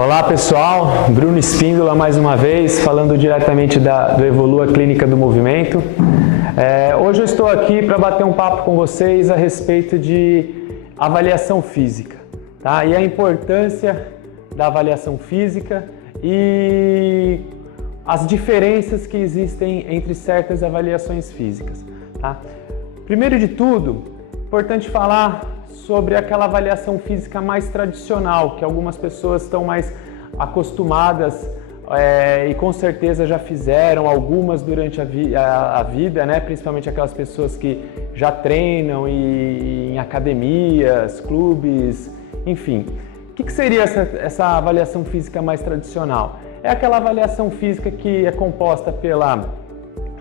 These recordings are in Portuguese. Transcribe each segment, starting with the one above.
Olá pessoal, Bruno Espíndola mais uma vez, falando diretamente do Evolua Clínica do Movimento. Hoje eu estou aqui para bater um papo com vocês a respeito de avaliação física, tá? E a importância da avaliação física e as diferenças que existem entre certas avaliações físicas, tá? Primeiro de tudo, importante falar sobre aquela avaliação física mais tradicional, que algumas pessoas estão mais acostumadas e com certeza já fizeram algumas durante a vida, né? Principalmente aquelas pessoas que já treinam em academias, clubes, enfim. O que seria essa avaliação física mais tradicional? É aquela avaliação física que é composta pelas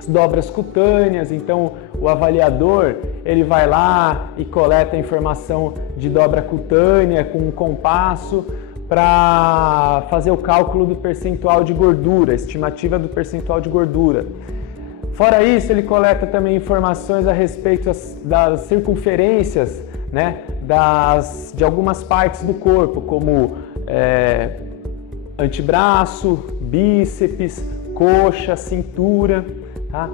dobras cutâneas, então o avaliador ele vai lá e coleta a informação de dobra cutânea com um compasso para fazer o cálculo do percentual de gordura, estimativa do percentual de gordura. Fora isso, ele coleta também informações a respeito das circunferências, né, de algumas partes do corpo, como antebraço, bíceps, coxa, cintura. Tá?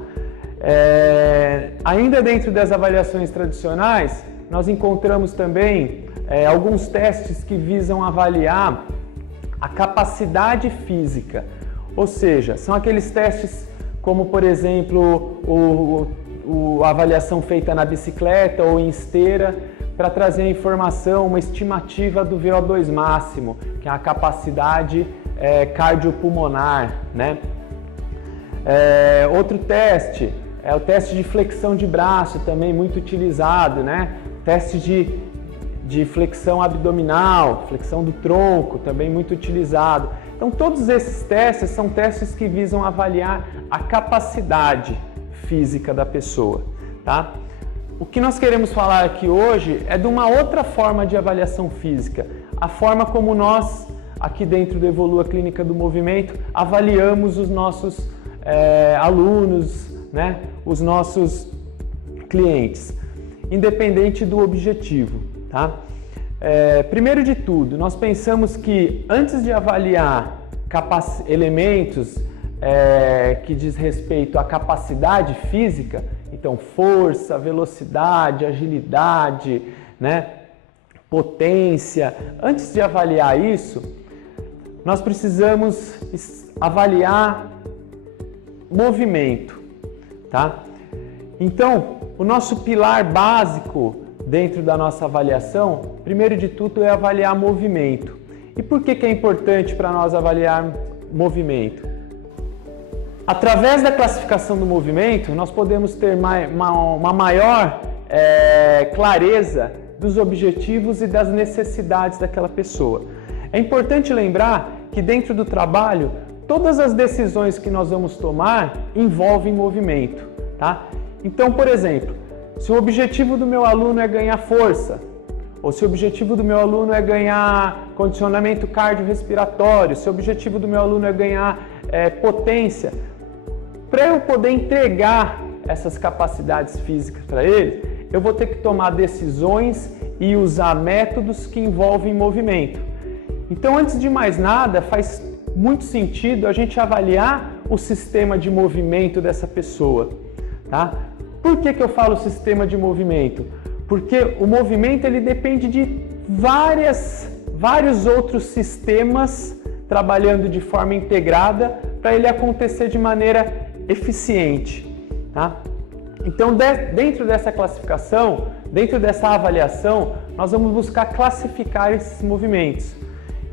Ainda dentro das avaliações tradicionais, nós encontramos também alguns testes que visam avaliar a capacidade física, ou seja, são aqueles testes como, por exemplo, a avaliação feita na bicicleta ou em esteira, para trazer a informação, uma estimativa do VO2 máximo, que é a capacidade cardiopulmonar, né? Outro teste é o teste de flexão de braço, também muito utilizado, né? Teste de flexão abdominal, flexão do tronco, também muito utilizado. Então, todos esses testes são testes que visam avaliar a capacidade física da pessoa, tá? O que nós queremos falar aqui hoje é de uma outra forma de avaliação física, a forma como nós, aqui dentro do Evolua Clínica do Movimento, avaliamos os nossos alunos, né, os nossos clientes, independente do objetivo, tá? Primeiro de tudo, nós pensamos que antes de avaliar elementos que diz respeito à capacidade física, então força, velocidade, agilidade, né, potência, antes de avaliar isso, nós precisamos avaliar movimento, tá? Então, o nosso pilar básico dentro da nossa avaliação, primeiro de tudo, é avaliar movimento. E por que é importante para nós avaliar movimento? Através da classificação do movimento, nós podemos ter uma maior clareza dos objetivos e das necessidades daquela pessoa. É importante lembrar que dentro do trabalho, todas as decisões que nós vamos tomar envolvem movimento, tá? Então, por exemplo, se o objetivo do meu aluno é ganhar força, ou se o objetivo do meu aluno é ganhar condicionamento cardiorrespiratório, se o objetivo do meu aluno é ganhar potência, para eu poder entregar essas capacidades físicas para ele, eu vou ter que tomar decisões e usar métodos que envolvem movimento. Então, antes de mais nada, faz muito sentido a gente avaliar o sistema de movimento dessa pessoa, tá? Por que eu falo sistema de movimento? Porque o movimento ele depende de vários outros sistemas trabalhando de forma integrada para ele acontecer de maneira eficiente, tá? Então, dentro dessa classificação, dentro dessa avaliação, nós vamos buscar classificar esses movimentos.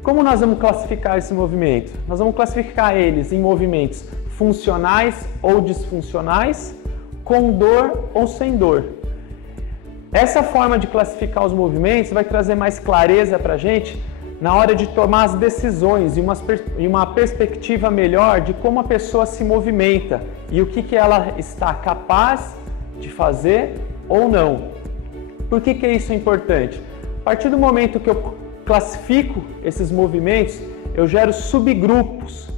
Como nós vamos classificar esse movimento? Nós vamos classificar eles em movimentos funcionais ou disfuncionais, com dor ou sem dor. Essa forma de classificar os movimentos vai trazer mais clareza para a gente na hora de tomar as decisões e uma perspectiva melhor de como a pessoa se movimenta e o que ela está capaz de fazer ou não. Por que isso é importante? A partir do momento que eu classifico esses movimentos, eu gero subgrupos,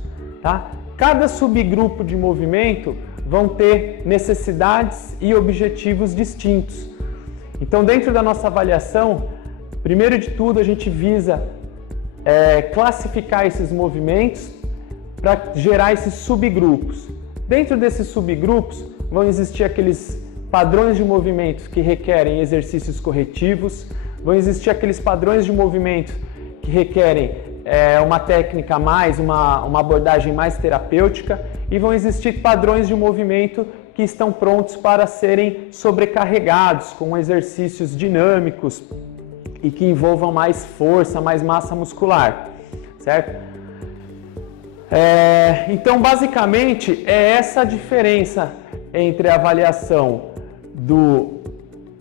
tá? Cada subgrupo de movimento vão ter necessidades e objetivos distintos. Então, dentro da nossa avaliação, primeiro de tudo, a gente visa classificar esses movimentos para gerar esses subgrupos. Dentro desses subgrupos vão existir aqueles padrões de movimentos que requerem exercícios corretivos, vão existir aqueles padrões de movimento que requerem uma técnica mais, uma abordagem mais terapêutica, e vão existir padrões de movimento que estão prontos para serem sobrecarregados com exercícios dinâmicos e que envolvam mais força, mais massa muscular, certo? Então, basicamente, é essa a diferença entre a avaliação do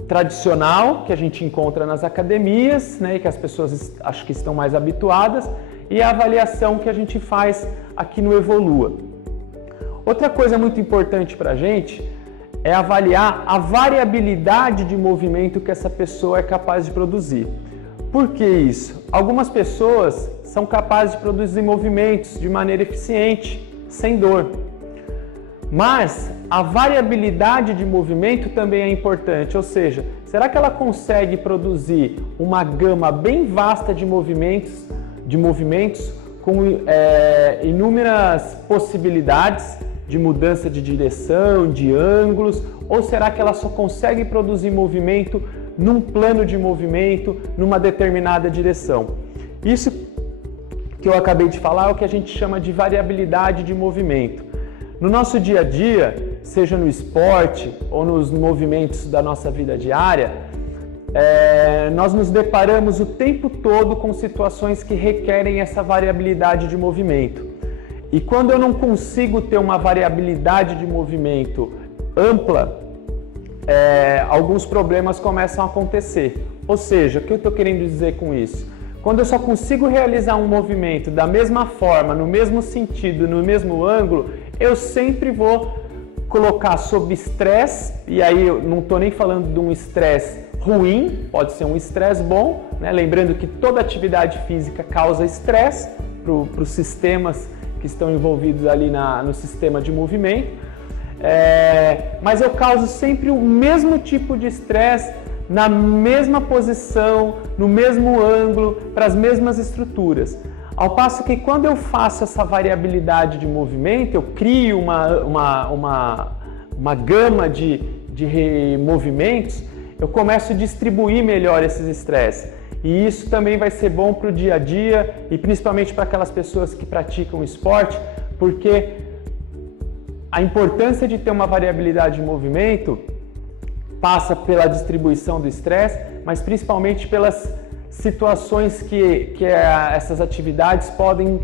tradicional, que a gente encontra nas academias, né, e que as pessoas acho que estão mais habituadas, e a avaliação que a gente faz aqui no Evolua. Outra coisa muito importante para a gente é avaliar a variabilidade de movimento que essa pessoa é capaz de produzir. Por que isso? Algumas pessoas são capazes de produzir movimentos de maneira eficiente, sem dor. Mas a variabilidade de movimento também é importante, ou seja, será que ela consegue produzir uma gama bem vasta de movimentos com inúmeras possibilidades de mudança de direção, de ângulos, ou será que ela só consegue produzir movimento num plano de movimento, numa determinada direção? Isso que eu acabei de falar é o que a gente chama de variabilidade de movimento. No nosso dia a dia, seja no esporte ou nos movimentos da nossa vida diária, nós nos deparamos o tempo todo com situações que requerem essa variabilidade de movimento. E quando eu não consigo ter uma variabilidade de movimento ampla, alguns problemas começam a acontecer. Ou seja, o que eu estou querendo dizer com isso? Quando eu só consigo realizar um movimento da mesma forma, no mesmo sentido, no mesmo ângulo, eu sempre vou colocar sob estresse, e aí eu não estou nem falando de um estresse ruim, pode ser um estresse bom, né? Lembrando que toda atividade física causa estresse para os sistemas que estão envolvidos ali no sistema de movimento, mas eu causo sempre o mesmo tipo de estresse na mesma posição, no mesmo ângulo, para as mesmas estruturas. Ao passo que quando eu faço essa variabilidade de movimento, eu crio uma gama de movimentos, eu começo a distribuir melhor esses estresses. E isso também vai ser bom para o dia a dia e principalmente para aquelas pessoas que praticam esporte, porque a importância de ter uma variabilidade de movimento passa pela distribuição do estresse, mas principalmente pelas situações que essas atividades podem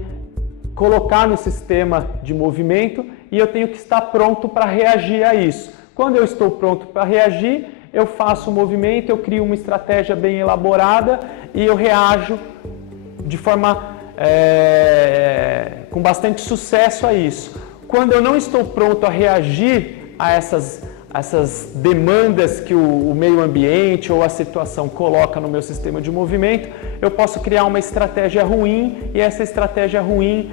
colocar no sistema de movimento e eu tenho que estar pronto para reagir a isso. Quando eu estou pronto para reagir, eu faço o movimento, eu crio uma estratégia bem elaborada e eu reajo de forma com bastante sucesso a isso. Quando eu não estou pronto a reagir a essas demandas que o meio ambiente ou a situação coloca no meu sistema de movimento, eu posso criar uma estratégia ruim e essa estratégia ruim,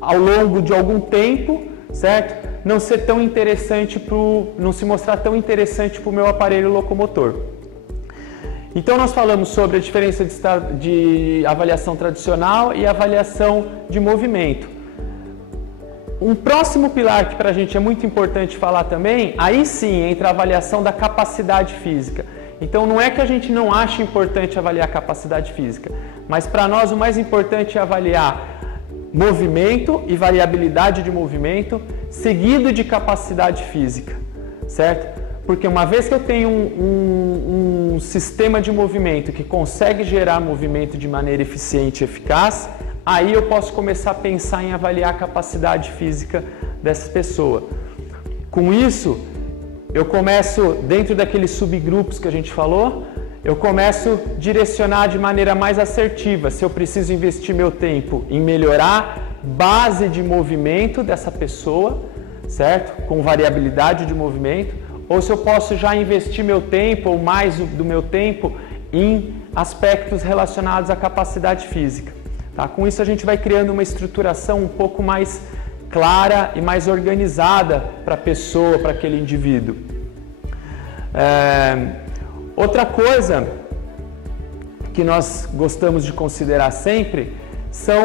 ao longo de algum tempo, certo? Não se mostrar tão interessante para o meu aparelho locomotor. Então nós falamos sobre a diferença de avaliação tradicional e avaliação de movimento. Um próximo pilar que para a gente é muito importante falar também, aí sim entra a avaliação da capacidade física. Então não é que a gente não ache importante avaliar a capacidade física, mas para nós o mais importante é avaliar movimento e variabilidade de movimento, seguido de capacidade física, certo? Porque uma vez que eu tenho um sistema de movimento que consegue gerar movimento de maneira eficiente e eficaz, aí eu posso começar a pensar em avaliar a capacidade física dessa pessoa. Com isso, eu começo, dentro daqueles subgrupos que a gente falou, eu começo a direcionar de maneira mais assertiva se eu preciso investir meu tempo em melhorar base de movimento dessa pessoa, certo? Com variabilidade de movimento, ou se eu posso já investir meu tempo ou mais do meu tempo em aspectos relacionados à capacidade física. Tá? Com isso a gente vai criando uma estruturação um pouco mais clara e mais organizada para a pessoa, para aquele indivíduo. Outra coisa que nós gostamos de considerar sempre são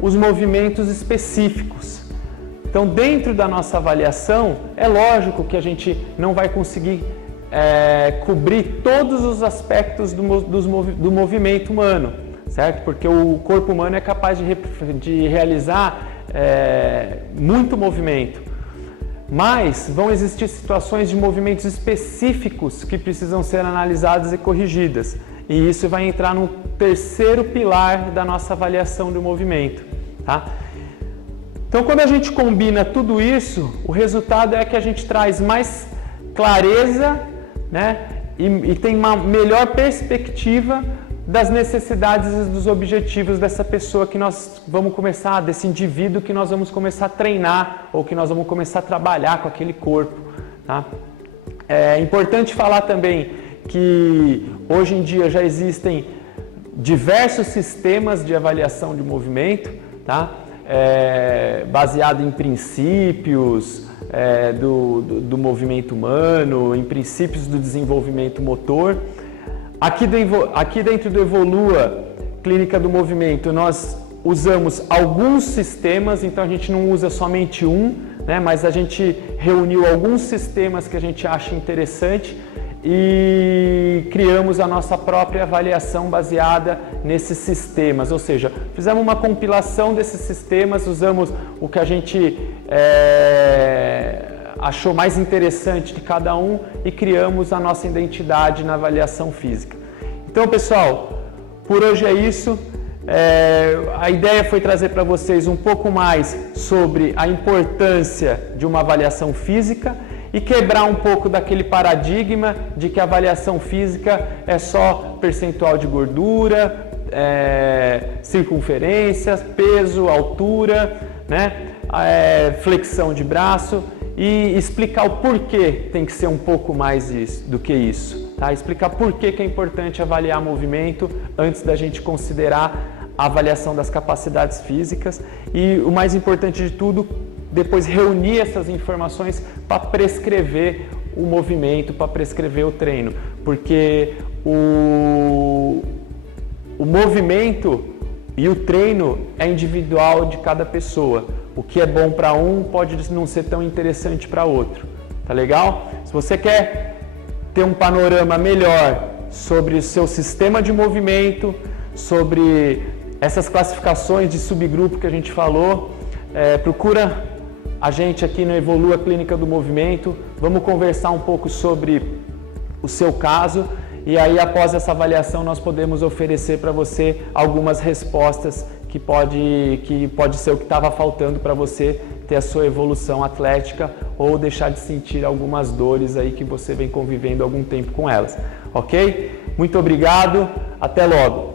os movimentos específicos. Então, dentro da nossa avaliação, é lógico que a gente não vai conseguir cobrir todos os aspectos do movimento humano, certo? Porque o corpo humano é capaz de realizar muito movimento. Mas vão existir situações de movimentos específicos que precisam ser analisadas e corrigidas. E isso vai entrar no terceiro pilar da nossa avaliação do movimento, tá? Então, quando a gente combina tudo isso, o resultado é que a gente traz mais clareza, né? E tem uma melhor perspectiva das necessidades e dos objetivos dessa pessoa que nós vamos começar, desse indivíduo que nós vamos começar a treinar ou que nós vamos começar a trabalhar com aquele corpo, tá? É importante falar também que hoje em dia já existem diversos sistemas de avaliação de movimento, tá? Baseado em princípios do movimento humano, em princípios do desenvolvimento motor. Aqui dentro do Evolua Clínica do Movimento, nós usamos alguns sistemas, então a gente não usa somente um, né, mas a gente reuniu alguns sistemas que a gente acha interessante e criamos a nossa própria avaliação baseada nesses sistemas, ou seja, fizemos uma compilação desses sistemas, usamos o que a gente achou mais interessante de cada um e criamos a nossa identidade na avaliação física. Então, pessoal, por hoje é isso. A ideia foi trazer para vocês um pouco mais sobre a importância de uma avaliação física e quebrar um pouco daquele paradigma de que a avaliação física é só percentual de gordura, circunferência, peso, altura, né? Flexão de braço, e explicar o porquê tem que ser um pouco mais do que isso, tá? Explicar por que é importante avaliar movimento antes da gente considerar a avaliação das capacidades físicas e, o mais importante de tudo, depois reunir essas informações para prescrever o movimento, para prescrever o treino, porque o movimento e o treino é individual de cada pessoa. O que é bom para um pode não ser tão interessante para outro, tá legal? Se você quer ter um panorama melhor sobre o seu sistema de movimento, sobre essas classificações de subgrupo que a gente falou, procura a gente aqui no Evolua Clínica do Movimento, vamos conversar um pouco sobre o seu caso e aí após essa avaliação nós podemos oferecer para você algumas respostas que pode ser o que estava faltando para você ter a sua evolução atlética ou deixar de sentir algumas dores aí que você vem convivendo há algum tempo com elas, ok? Muito obrigado, até logo!